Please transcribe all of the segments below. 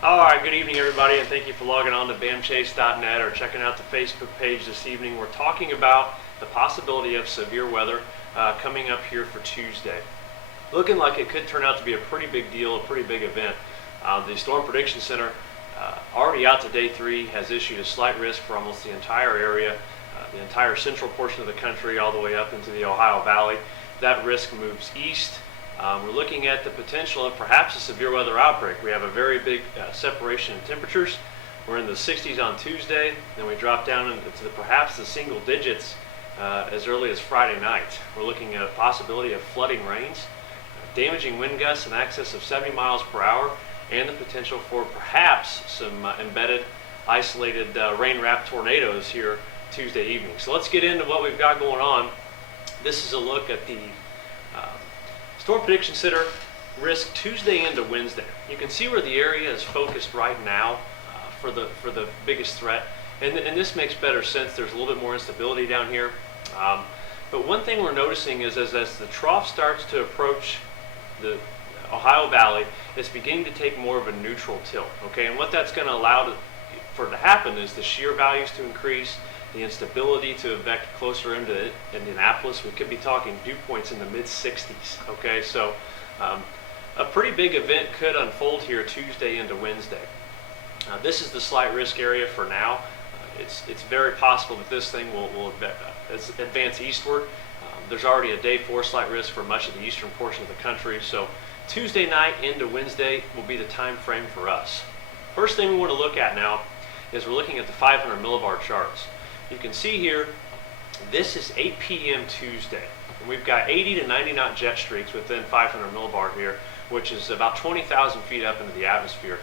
All right, good evening, everybody, and thank you for logging on to bamchase.net or checking out the Facebook page this evening. We're talking about the possibility of severe weather coming up here for Tuesday. Looking like it could turn out to be a pretty big deal, a pretty big event. The Storm Prediction Center, already out to day 3, has issued a slight risk for almost the entire area, the entire central portion of the country, all the way up into the Ohio Valley. That risk moves east. We're looking at the potential of perhaps a severe weather outbreak. We have a very big separation in temperatures. We're in the 60s on Tuesday, then we drop down into perhaps the single digits as early as Friday night. We're looking at a possibility of flooding rains, damaging wind gusts in excess of 70 miles per hour, and the potential for perhaps some embedded, isolated rain-wrapped tornadoes here Tuesday evening. So let's get into what we've got going on. This is a look at the Storm Prediction Center risk Tuesday into Wednesday. You can see where the area is focused right now for the biggest threat, and this makes better sense. There's a little bit more instability down here, but one thing we're noticing is as the trough starts to approach the Ohio Valley, it's beginning to take more of a neutral tilt. Okay, and what that's going to allow for it to happen is the shear values to increase, the instability to evac closer into Indianapolis. We could be talking dew points in the mid-60s. Okay, so a pretty big event could unfold here Tuesday into Wednesday. This is the slight risk area for now. It's very possible that this thing will advance eastward. There's already a day 4 slight risk for much of the eastern portion of the country. So Tuesday night into Wednesday will be the time frame for us. First thing we want to look at now is we're looking at the 500 millibar charts. You can see here, this is 8 p.m. Tuesday. And we've got 80 to 90 knot jet streaks within 500 millibar here, which is about 20,000 feet up into the atmosphere.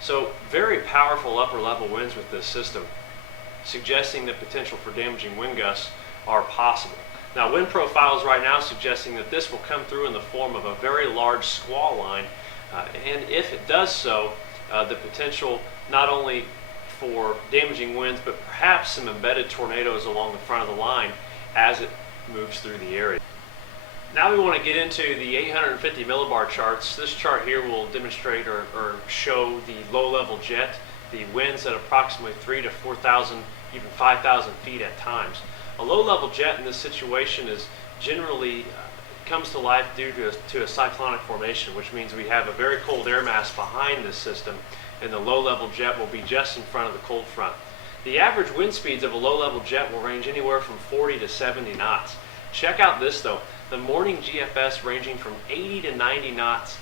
So very powerful upper level winds with this system, suggesting the potential for damaging wind gusts are possible. Now, wind profiles right now suggesting that this will come through in the form of a very large squall line, and if it does so, the potential not only for damaging winds, but perhaps some embedded tornadoes along the front of the line as it moves through the area. Now we want to get into the 850 millibar charts. This chart here will demonstrate or show the low-level jet, the winds at approximately 3,000 to 4,000, even 5,000 feet at times. A low-level jet in this situation is generally comes to life due to a cyclonic formation, which means we have a very cold air mass behind this system, and the low-level jet will be just in front of the cold front. The average wind speeds of a low-level jet will range anywhere from 40 to 70 knots. Check out this though, the morning GFS ranging from 80 to 90 knots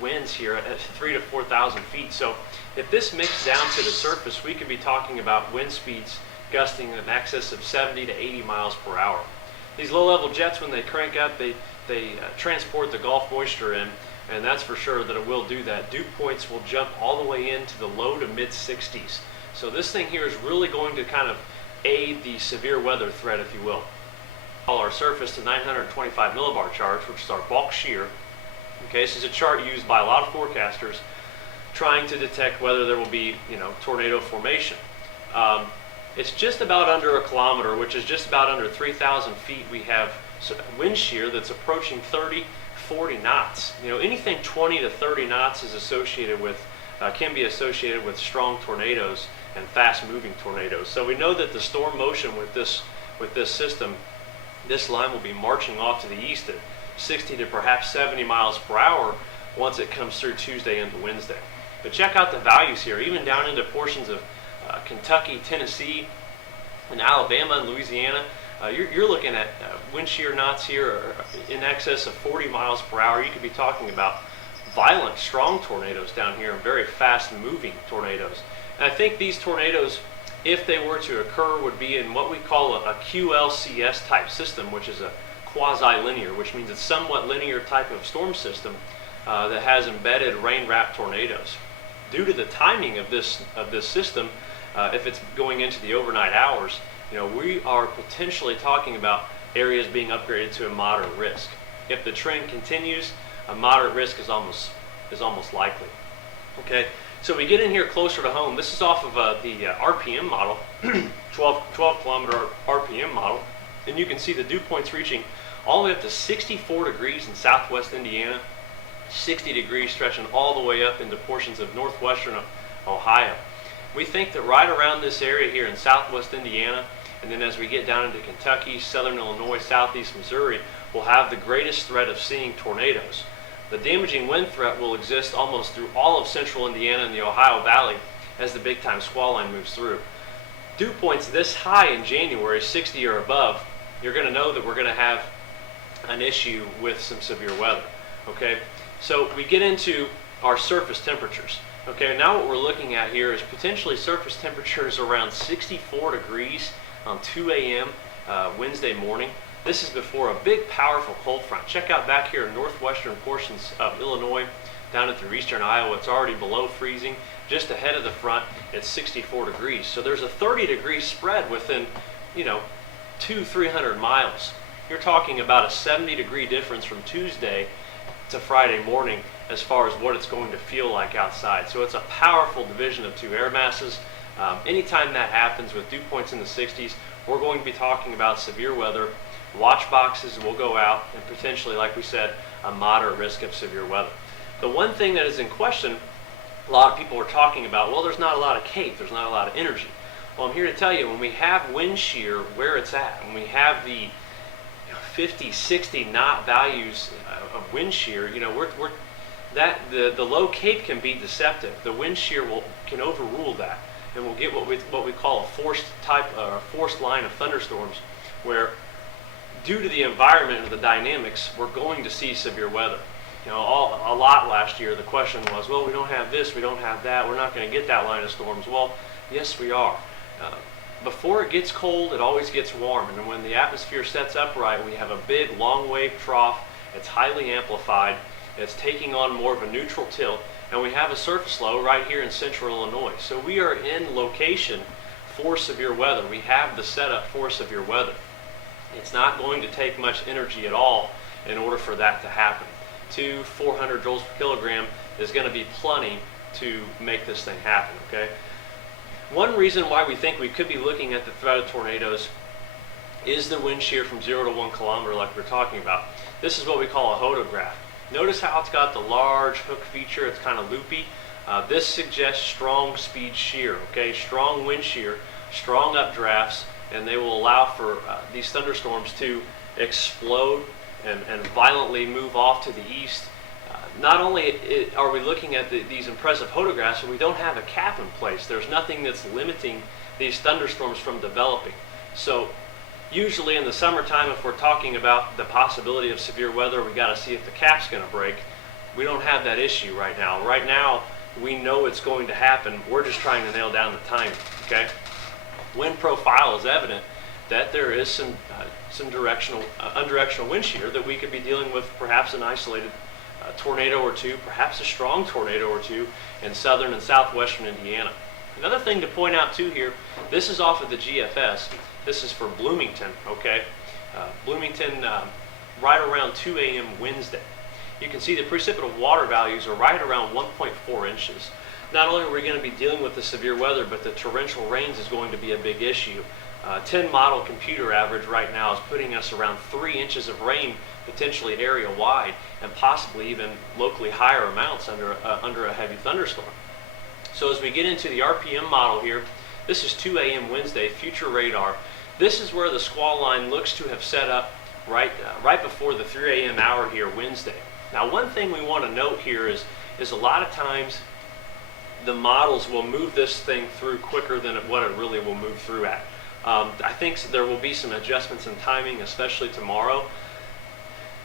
winds here at 3,000 to 4,000 feet. So if this mixed down to the surface, we could be talking about wind speeds gusting in excess of 70 to 80 miles per hour. These low-level jets, when they crank up, they transport the Gulf moisture in, and that's for sure that it will do that. Dew points will jump all the way into the low to mid-60s. So this thing here is really going to kind of aid the severe weather threat, if you will. Our surface to 925 millibar charts, which is our bulk shear. Okay, this is a chart used by a lot of forecasters trying to detect whether there will be, tornado formation. It's just about under a kilometer, which is just about under 3,000 feet. We have wind shear that's approaching 30, 40 knots. Anything 20 to 30 knots is associated with, can be associated with strong tornadoes and fast-moving tornadoes. So we know that the storm motion with this system, this line will be marching off to the east at 60 to perhaps 70 miles per hour once it comes through Tuesday into Wednesday. But check out the values here, even down into portions of Kentucky, Tennessee, and Alabama and Louisiana. You're looking at wind shear knots here in excess of 40 miles per hour. You could be talking about violent, strong tornadoes down here and very fast-moving tornadoes. And I think these tornadoes, if they were to occur, would be in what we call a QLCS type system, which is a quasi-linear, which means it's somewhat linear type of storm system that has embedded rain-wrapped tornadoes. Due to the timing of this system, if it's going into the overnight hours, we are potentially talking about areas being upgraded to a moderate risk. If the trend continues, a moderate risk is almost likely. Okay, so we get in here closer to home. This is off of the RPM model, 12 kilometer RPM model, and you can see the dew points reaching all the way up to 64 degrees in southwest Indiana, 60 degrees stretching all the way up into portions of northwestern Ohio. We think that right around this area here in southwest Indiana, and then as we get down into Kentucky, southern Illinois, southeast Missouri, we'll have the greatest threat of seeing tornadoes. The damaging wind threat will exist almost through all of central Indiana and the Ohio Valley as the big time squall line moves through. Dew points this high in January, 60 or above, you're going to know that we're going to have an issue with some severe weather. Okay, so we get into our surface temperatures. Okay, now what we're looking at here is potentially surface temperatures around 64 degrees on 2 a.m. Wednesday morning. This is before a big, powerful cold front. Check out back here in northwestern portions of Illinois, down into eastern Iowa. It's already below freezing. Just ahead of the front, it's 64 degrees. So there's a 30-degree spread within, 200-300 miles. You're talking about a 70-degree difference from Tuesday to Friday morning as far as what it's going to feel like outside. So it's a powerful division of two air masses. Anytime that happens with dew points in the 60s, we're going to be talking about severe weather. Watch boxes will go out, and potentially, like we said, a moderate risk of severe weather. The one thing that is in question, a lot of people are talking about, well, there's not a lot of CAPE, there's not a lot of energy. Well, I'm here to tell you, when we have wind shear where it's at, when we have the 50, 60 knot values of wind shear, the low CAPE can be deceptive. The wind shear can overrule that, and we'll get what we call a forced line of thunderstorms, where due to the environment and the dynamics, we're going to see severe weather. A lot last year, the question was, well, we don't have this, we don't have that, we're not going to get that line of storms. Well, yes, we are. Before it gets cold, it always gets warm, and when the atmosphere sets upright, we have a big, long wave trough. It's highly amplified. It's taking on more of a neutral tilt, and we have a surface low right here in central Illinois. So we are in location for severe weather. We have the setup for severe weather. It's not going to take much energy at all in order for that to happen. 400 joules per kilogram is going to be plenty to make this thing happen, okay? One reason why we think we could be looking at the threat of tornadoes is the wind shear from 0 to 1 kilometer like we're talking about. This is what we call a hodograph. Notice how it's got the large hook feature, it's kind of loopy. This suggests strong speed shear, okay? Strong wind shear, strong updrafts, and they will allow for these thunderstorms to explode and violently move off to the east. Not only are we looking at these impressive hodographs, but we don't have a cap in place. There's nothing that's limiting these thunderstorms from developing. So usually in the summertime, if we're talking about the possibility of severe weather, we got to see if the cap's going to break. We don't have that issue right now. Right now, we know it's going to happen. We're just trying to nail down the timing, okay? Wind profile is evident that there is some undirectional wind shear that we could be dealing with, perhaps an isolated tornado or two, perhaps a strong tornado or two in southern and southwestern Indiana. Another thing to point out too here, this is off of the GFS. This is for Bloomington, okay? Bloomington, right around 2 a.m. Wednesday. You can see the precipitated water values are right around 1.4 inches. Not only are we going to be dealing with the severe weather, but the torrential rains is going to be a big issue. 10 model computer average right now is putting us around 3 inches of rain, potentially area wide, and possibly even locally higher amounts under a heavy thunderstorm. So as we get into the RPM model here, this is 2 a.m. Wednesday, future radar. This is where the squall line looks to have set up right before the 3 a.m. hour here Wednesday. Now, one thing we want to note here is a lot of times the models will move this thing through quicker than what it really will move through at. I think there will be some adjustments in timing, especially tomorrow.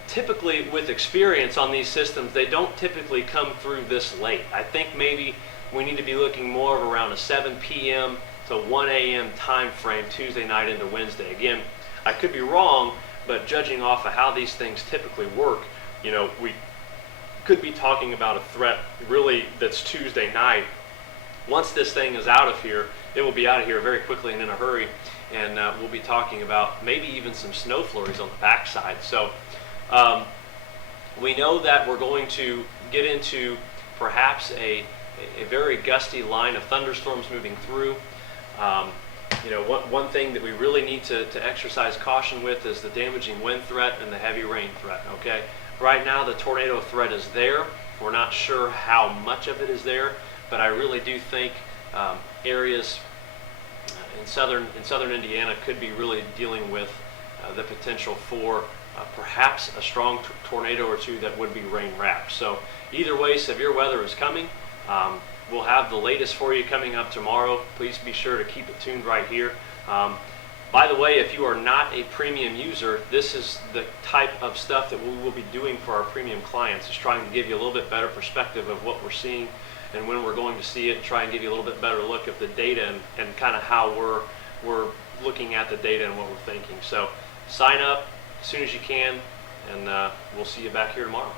Typically, with experience on these systems, they don't typically come through this late. I think maybe we need to be looking more of around a 7 p.m. to 1 a.m. time frame Tuesday night into Wednesday. Again, I could be wrong, but judging off of how these things typically work, we could be talking about a threat really that's Tuesday night. Once this thing is out of here, it will be out of here very quickly and in a hurry, and we'll be talking about maybe even some snow flurries on the backside. So we know that we're going to get into perhaps a very gusty line of thunderstorms moving through. one thing that we really need to exercise caution with is the damaging wind threat and the heavy rain threat. Okay, right now the tornado threat is there. We're not sure how much of it is there, but I really do think areas in southern Indiana could be really dealing with the potential for perhaps a strong tornado or two that would be rain wrapped. So either way, severe weather is coming. We'll have the latest for you coming up tomorrow. Please be sure to keep it tuned right here. By the way, if you are not a premium user, this is the type of stuff that we will be doing for our premium clients, is trying to give you a little bit better perspective of what we're seeing and when we're going to see it, try and give you a little bit better look at the data and kind of how we're looking at the data and what we're thinking. So sign up as soon as you can, and we'll see you back here tomorrow.